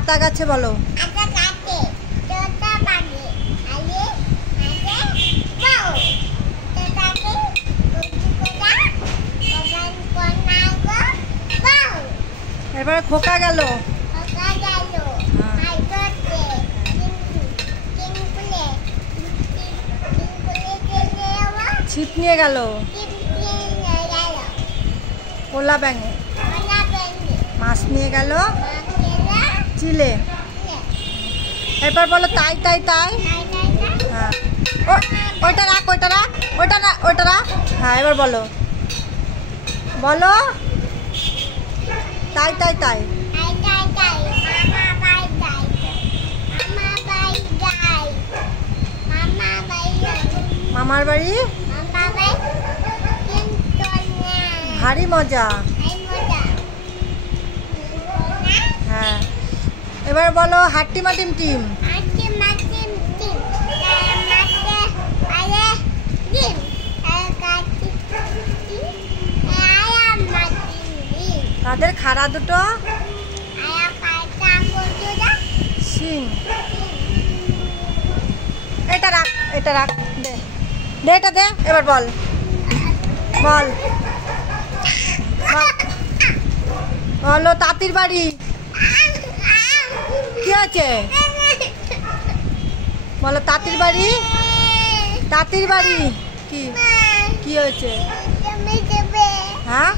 আতা গাছে বলো। এবারে খোকা গেল। ছিপ নিয়ে গেল। পোলা ব্যাঙে মাছ নিয়ে গেল চিলে। এরপর বলো তাই তাই তাই। হ্যাঁ ওইটা রাখ ওইটা রাখ ওইটা না ওইটা রাখ। হ্যাঁ এবার বলো বলো তাই তাই তাই। মামার বাড়ি ভারী মজা। হ্যাঁ এবার বলো হাট্টিমা টিম টিম। তাদের খাড়া দুটো শিং। এটা রাখ এটা রাখ দে দে এটা দে। এবার বল বল বলো তাঁতির বাড়ি কি আছে বলো। তাঁতির বাড়ি তাঁতির বাড়ি কি কি হয়েছে? হ্যাঁ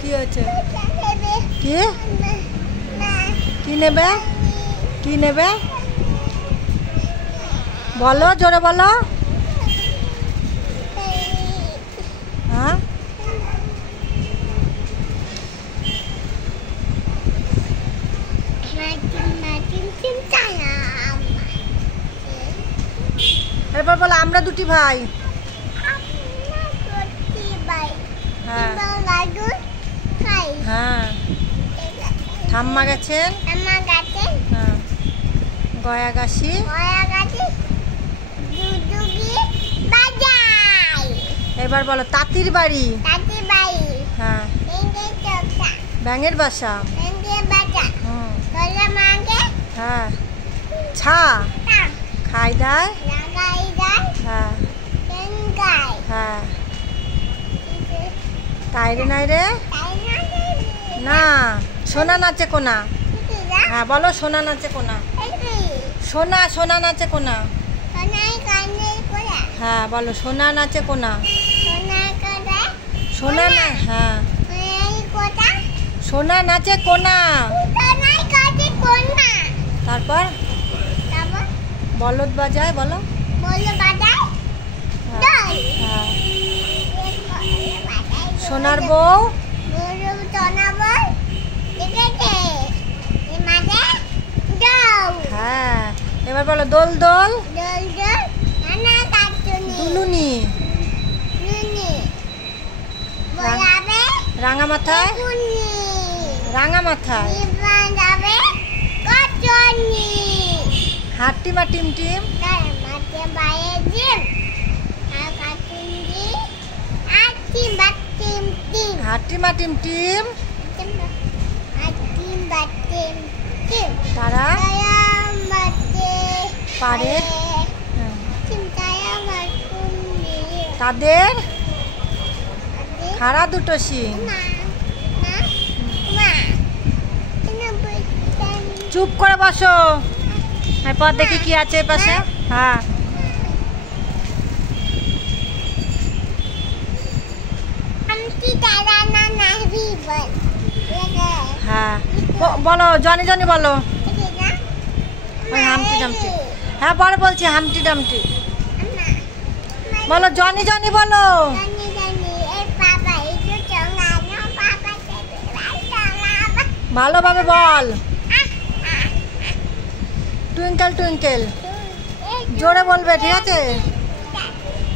কি হয়েছে? কি কি নেবে কি নেবে বলো জোরে বলো। হ্যাঁ এরপর বলো আমরা দুটি ভাই। হ্যাঁ হ্যাঁ ঠাম্মা গেছেন হ্যাঁ গয়া গাছি। এবার বলো তাঁতির বাড়ি। হ্যাঁ ব্যাঙের বাসা। হ্যাঁ ছা খাই দায়। হ্যাঁ হ্যাঁ তাই রে নাই রে না সোনা নাচে কোনা। হ্যাঁ বলো সোনা নাচে কোনা। সোনা সোনা নাচে কোনা। হ্যাঁ বলো সোনা নাচে কোনা। সোনা না হ্যাঁ সোনা নাচে কোনা। তারপর বলদ বাজায় বলো। হ্যাঁ সোনার বউ। হ্যাঁ এবার বলো দোল দোল দুলুনি। রাঙা মাথায় রাঙা মাথায়। হাট্টিমা টিম টিম। হাট্টিমা টিম টিম তারা পারে তাদের খাড়া দুটো শিং। চুপ করে বসো। এরপর দেখি কি আছে পাশে। হ্যাঁ হ্যাঁ বলো জনি জনি বলো। হামটি ডামটি। হ্যাঁ পরে বলছি হামটি ডামটি বলো। জনি জনি বলো। ভালোভাবে বল। টুইঙ্কেল টুইঙ্কেল জোরে বলবে ঠিক আছে।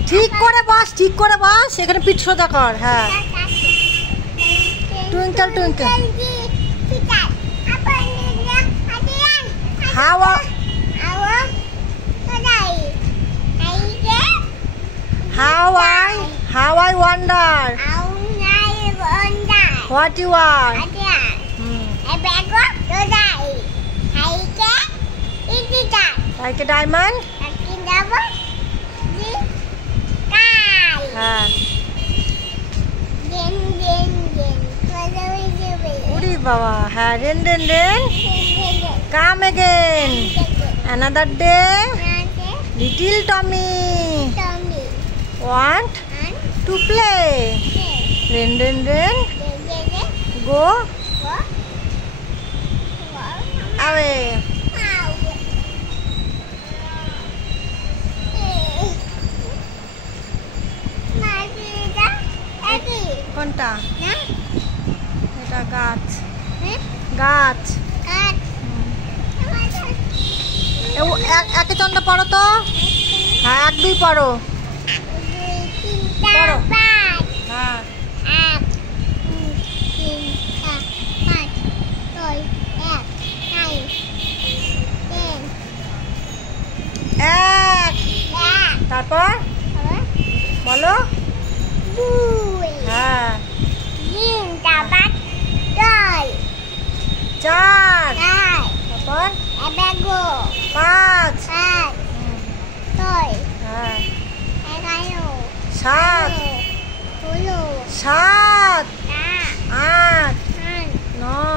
ঠিক করে বস ঠিক করে বস এখানে পিঠ সোজা কর। হ্যাঁ টুইঙ্কেল টুইঙ্কেল হাওয়া how I wonder what you are. তাইকে ডায়মন্ড হ্যাঁ উড়ি বাবা হ্যাঁ rain rain rain come again another day little Tommy want to play rain rain rain go away কোনটা এটা গাছ গাছ একে চন্দ্র পড়ো তো হ্যাঁ 1 2 পড়ো পড়ো হ্যাঁ 1 তারপর বলো হ্যাঁ 4 তারপর 5 হ্যাঁ 7 7 8 9